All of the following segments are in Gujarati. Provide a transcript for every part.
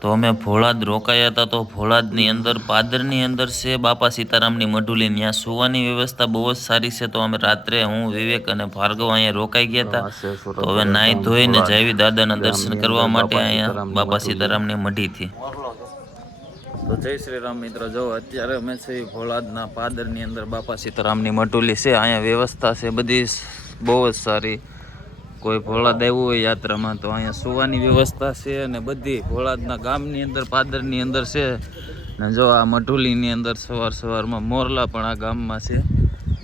તો અમે ભોળાદ રોકાયા હતા. તો ભોળાદની અંદર પાદરની અંદર છે બાપા સીતારામની મઢુલી. ત્યાં સુવાની વ્યવસ્થા બહુ જ સારી છે. તો અમે રાત્રે હું વિવેક અને ભાર્ગવ અહીંયા રોકાઈ ગયા હતા. તો હવે નાહી ધોઈને જાવી દાદાના દર્શન કરવા માટે અહીંયા બાપા સીતારામની મઢીથી. તો જય શ્રી રામ મિત્રો. જો અત્યારે અમે છે ભોળાદના પાદરની અંદર બાપા સીતારામની મઢુલી છે. અહીંયા વ્યવસ્થા છે બધી બહુ જ સારી. કોઈ ભોળાદ આવ્યું હોય યાત્રામાં તો અહીંયા સુવાની વ્યવસ્થા છે અને બધી ભોળાદના ગામની અંદર પાદરની અંદર છે. ને જો આ મઢુલીની અંદર સવારમાં મોરલા પણ આ ગામમાં છે.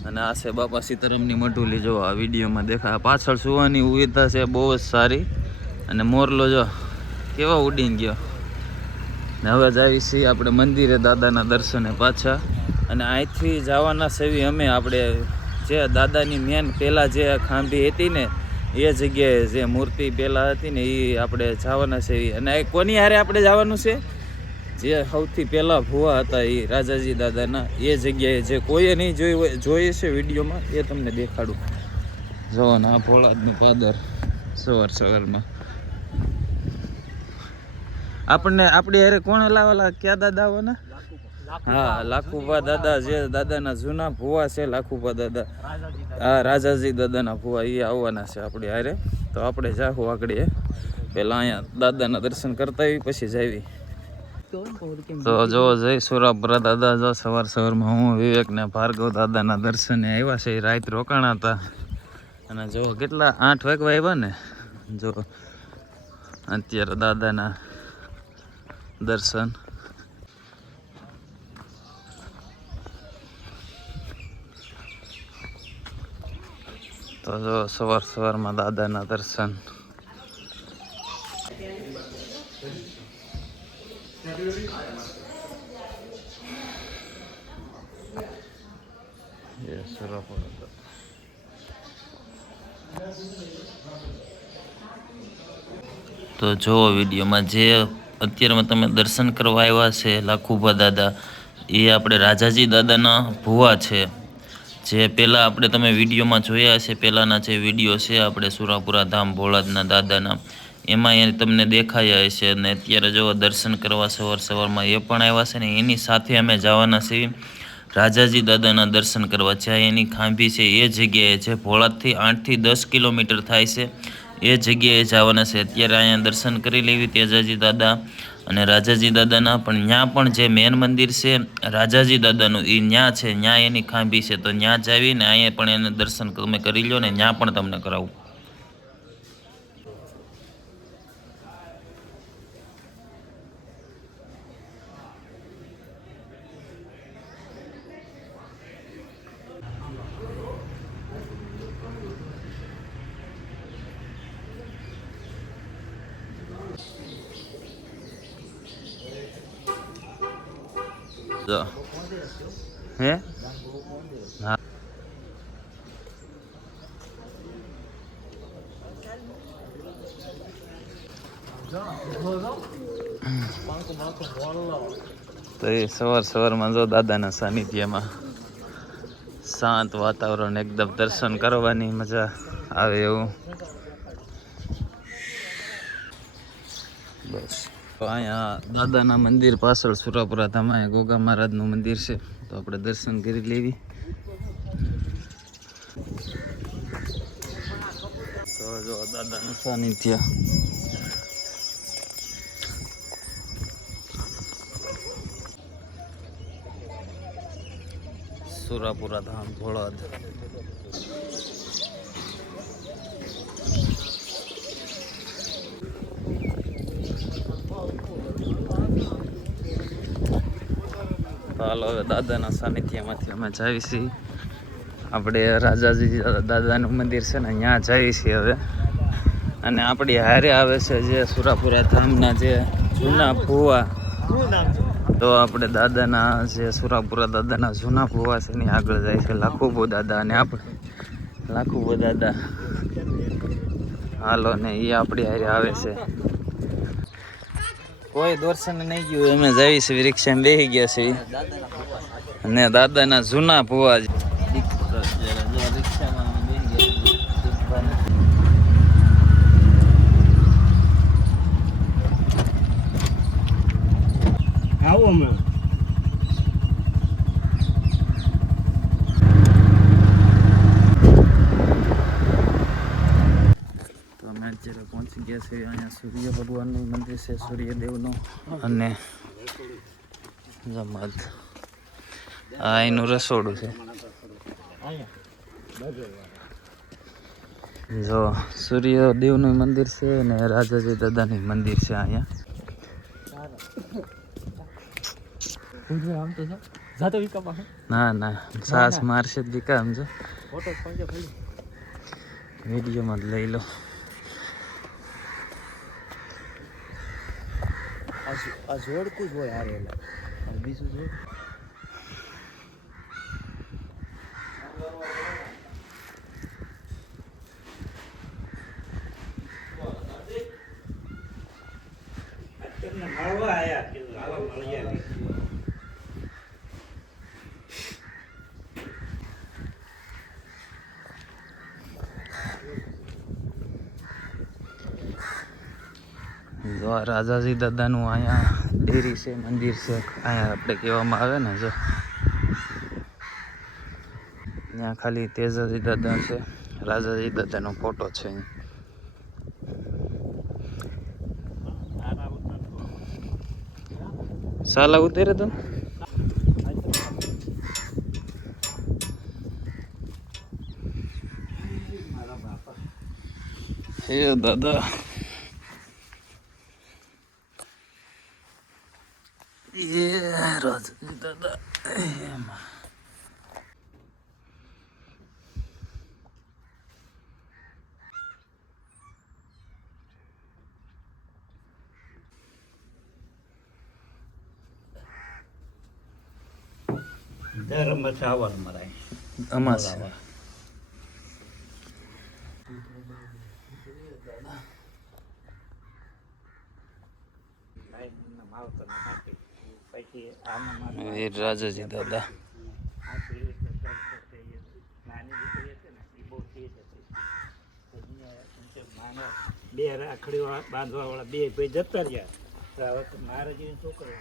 અને આ છે બાપા સીતારામની મઢુલી. જો આ વિડીયોમાં દેખાય. પાછળ સુવાની સુવિધા છે બહુ જ સારી. અને મોરલો જો કેવો ઉડીને ગયો. ને હવે જાવી છીએ આપણે મંદિરે દાદાના દર્શને પાછા. અને અહીંથી જવાના સેવી અમે આપણે જે દાદાની મેન પહેલાં જે ખાંભી હતી ને એ જગ્યાએ જે મૂર્તિ પહેલાં હતી ને એ આપણે જવાના છે. અને કોની હારે આપણે જવાનું છે? જે સૌથી પહેલાં ભુવા હતા એ રાજાજી દાદાના એ જગ્યાએ જે કોઈએ નહીં જોઈએ છે વિડીયોમાં એ તમને દેખાડું. જવો ને આ ભોળાદનું પાદર સવારમાં. આપણને આપણી હારે કોણ લાવેલા? ક્યાં દાદા આવવાના? હા, લાખુભા દાદા જે દાદાના જૂના ભુવા છે. લાખુભા દાદા, હા, રાજાજી દાદાના ભુવા એ આવવાના છે આપણી હારે. તો આપણે જાહું આગળ. પહેલાં અહીંયા દાદાના દર્શન કરતા આવી પછી જાવી. તો જો જય સુરાપુરા દાદા. જો સવારમાં હું વિવેક ને ભાર્ગવ દાદાના દર્શને આવ્યા છે. રાત રોકાણા હતા. અને જો કેટલા 8 વાગવા આવ્યા ને. જો અત્યારે દાદાના દર્શન. તો જો સવારમાં દાદાના દર્શન. તો જો વિડીયોમાં જે અત્યારમાં તમે દર્શન કરવા આવ્યા છે લાખુભા દાદા, એ આપણે રાજાજી દાદાના ભુવા છે. જે પહેલાં આપણે તમે વિડીયોમાં જોયા હશે, પહેલાંના જે વિડીયો છે આપણે સુરાપુરા ધામ ભોળાદના દાદાના, એમાં એ તમને દેખાયા હશે. અને અત્યારે જો દર્શન કરવા સવારમાં એ પણ આવ્યા છે. ને એની સાથે અમે જવાના છીએ રાજાજી દાદાના દર્શન કરવા. જ્યાં એની ખાંભી છે એ જગ્યાએ જે ભોળાદથી 8 થી 10 કિલોમીટર થાય છે એ જગ્યાએ જવાના છે. અત્યારે અહીંયા દર્શન કરી લેવી તેજાજી દાદા અને રાજાજી દાદાના. પણ ત્યાં પણ જે મેન મંદિર છે રાજાજી દાદાનું એ ત્યાં છે. ત્યાં એની ખાંભી છે. તો ત્યાં જાવીને અહીંયા પણ એને દર્શન તમે કરી લો ને ત્યાં પણ તમને કરાવું. હે હા, તો એ સવારમાં જો દાદાના સાનિધ્યમાં શાંત વાતાવરણ, એકદમ દર્શન કરવાની મજા આવે એવું. બસ અહીંયા દાદાના મંદિર પાછળ સુરાપુરા ધામ અહીંયા ગોગા મહારાજનું મંદિર છે. તો આપણે દર્શન કરી લેવી. તો જો દાદાનું સાનિધ્ય. સુરાપુરા ધામ ભોળાદ. હાલો હવે દાદાના સાનિધ્યમાંથી અમે જાવી છીએ. આપણે રાજાજી દાદાનું મંદિર છે ને ત્યાં જાવી છીએ હવે. અને આપણી હારે આવે છે જે સુરાપુરા ધામના જે જૂના ભુવા. તો આપણે દાદાના જે સુરાપુરા દાદાના જૂના ભુવા છે એની આગળ જાય છે લાખુભો દાદા. અને આપણે લાખુભો દાદા હાલો ને એ આપણી હારે આવે છે. કોઈ દર્શન નહીં ગયું, અમે જઈએ છીએ રિક્ષામાં બેસી ગયા છીએ. અને દાદાના જૂના ભુવા આવો હમણાં. તો અમે અત્યારે પહોંચી ગયા છીએ અહીંયા સૂર્ય ભગવાનનું મંદિર છે, સૂર્યદેવનું, અને જમત આ એનું રસોડું છે. જો સૂર્યદેવનું મંદિર છે અને રાજાજી દાદાનું મંદિર છે અહીંયા. ના ના સાસ મારશે જ દીકા સમજો, વિડીયોમાં જ લઈ લો. આ જોડકું જ હોય હારેલા, બીજું જોડ. મળવા આયા કે લાવા મળી આવી. જો આ રાજાજી દાદાનું અહીંયા ડેરી છે, મંદિર છે અહીંયા આપણે કહેવામાં આવે ને. જો ત્યાં ખાલી તેજાજી દાદા છે, રાજાજી દાદાનો ફોટો છે અહીં. સાલા ઉતરે તો હે દાદા. એ રાજાજી દાદા એમાં ધર્મ ચાવલ મરાય અમાસ. વીર રાજાજી દાદા. બે રાખડીઓ બાંધવા વાળા બે ભાઈ જતા રહ્યા. હવે મારા જેવી છોકરો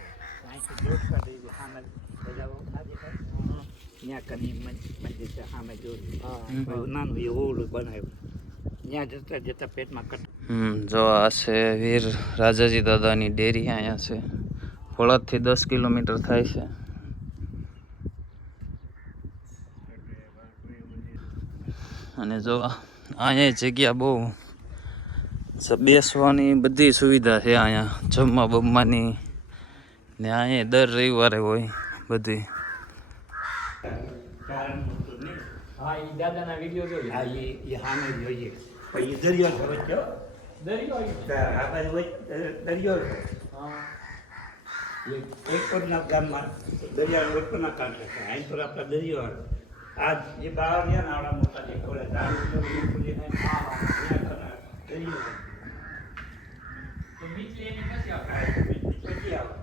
અહીંથી જોટ કાઢી સામે ત્યાં કની મંદિર છે સામે જોયું નાનું એ ઓળું બનાવ્યું. ત્યાં જતા જતા પેટમાં કટ. જો આ છે વીર રાજાજી દાદાની ડેરી અહીંયા છે. ફોળદથી 10 કિલોમીટર થાય છે. અને જો અહીંયા જગ્યા બહુ બેસવાની બધી સુવિધા છે અહીંયા, જમવા બમવાની ને અહીંયા દર રવિવારે હોય બધી. હા એ દાદાના વિડીયો જોઈએ. હા એ સામે જોઈએ. પછી દરિયો છે વચ્ચે. દરિયો આ બાજુ દરિયો છે. એકપરના ગામમાં દરિયા એકપરના કાંઠે છે. અહીં તો આપણા દરિયો આ જે બાર રહ્યા ને આવડા મોટા જે ખોલે દરિયો. તો બીચ લઈને પછી આવે.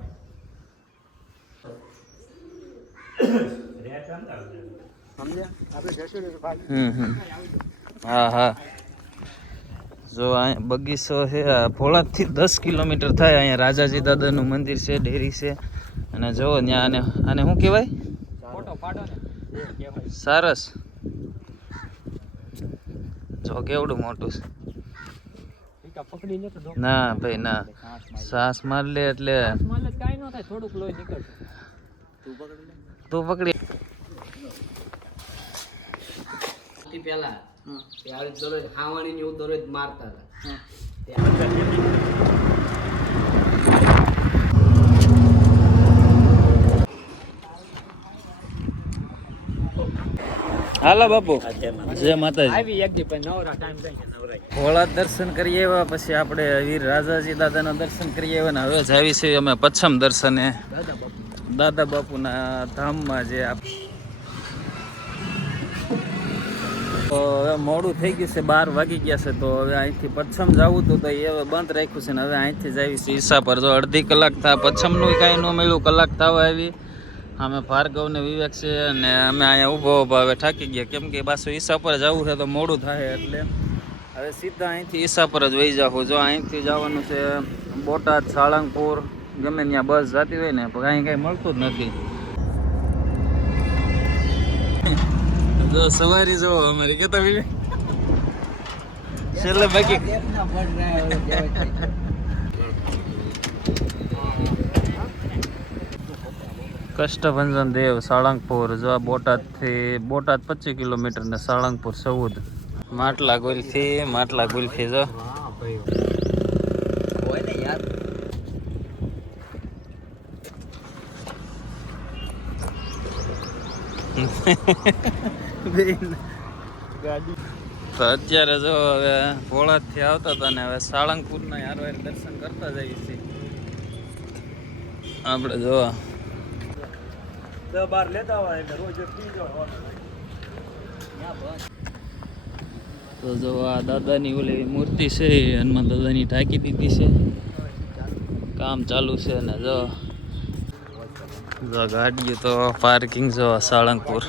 હા હા. જો અહીંયા બગીચો છે. ફોળદથી 10 કિલોમીટર થાય. અહીંયા રાજાજી દાદાનું મંદિર છે, ડેરી છે. અને જો ત્યાં આને શું કહેવાય? સારસ. જો કેવડું મોટું છે. ના ભાઈ ના, સાસ માર લે એટલે તું પકડી. પેલા ત્યારે દરરોજ હાવણી ને એવું દરરોજ મારતા હતા. હાલો બાપુ, જય માતાજી. આવી એક દી પણ નવરા ટાઈમ થઈ નવરાય. ભોળા દર્શન કરીએ એવા, પછી આપણે વીર રાજાજી દાદાના દર્શન કરીએ એવા ને હવે જાવી છીએ અમે પચ્છમ દર્શને દાદા બાપુના ધામમાં. જે તો હવે મોડું થઈ ગયું છે, 12 વાગી ગયા છે. તો હવે અહીંથી પચ્છમ જવું હતું તો એ હવે બંધ રાખ્યું છે ને હવે અહીંથી જ આવી છે ઈસા પર. જો અડધી કલાક થાય પચ્છમનું કાંઈ ન મળ્યું, કલાક થવા આવી. અમે ભાર્ગવ ને વિવેક છે અને અમે અહીંયા ઊભા હવે થાકી ગયા, કેમ કે પાછું ઈસા પર જવું છે તો મોડું થાય. એટલે હવે સીધા અહીંથી ઈસા પર જ વહી જાવ. જો અહીંથી જવાનું છે બોટાદ, સાળંગપુર, ગમે ત્યાં બસ જતી હોય ને પણ કાંઈ કાંઈ મળતું જ નથી. જો સવારી જો અમારી કેતા ભાઈ છેલ્લે બાકી કષ્ટભંજન દેવ સાળંગપુર જો બોટાદ 25 કિલોમીટર ને સાળંગપુર 14. માટલા ગુલ્ફી જો તો અત્યારે જો હવે ભોળાદ થી આવતા હતા ને હવે સાળંગપુર ના યાર દર્શન કરતા જઈએ છીએ આપણે. જો તો જો આ દાદાની ઓલી મૂર્તિ છે હનુમાન દાદાની ઢાંકી દીધી છે, કામ ચાલુ છે. ને જો ગાડીઓ તો પાર્કિંગ જો સાળંગપુર.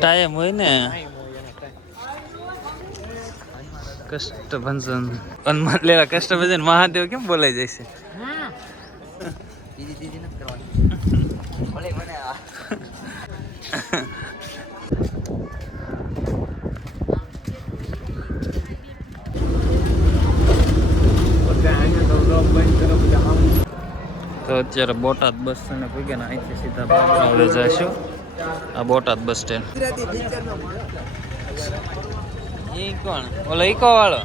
ટાઈમ હોય ને કષ્ટભંજન હનુમાન લેવા કષ્ટભંજન મહાદેવ કેમ બોલાઈ જાય છે? તો અત્યારે બોટાદ બસ સ્ટેન્ડ પૂગ્યા ને અહીંથી સીધા બાબરાવડે જઈશું. આ બોટાદ બસ સ્ટેન્ડ. ઈ કોણ ઓલો ઈકો વાળો?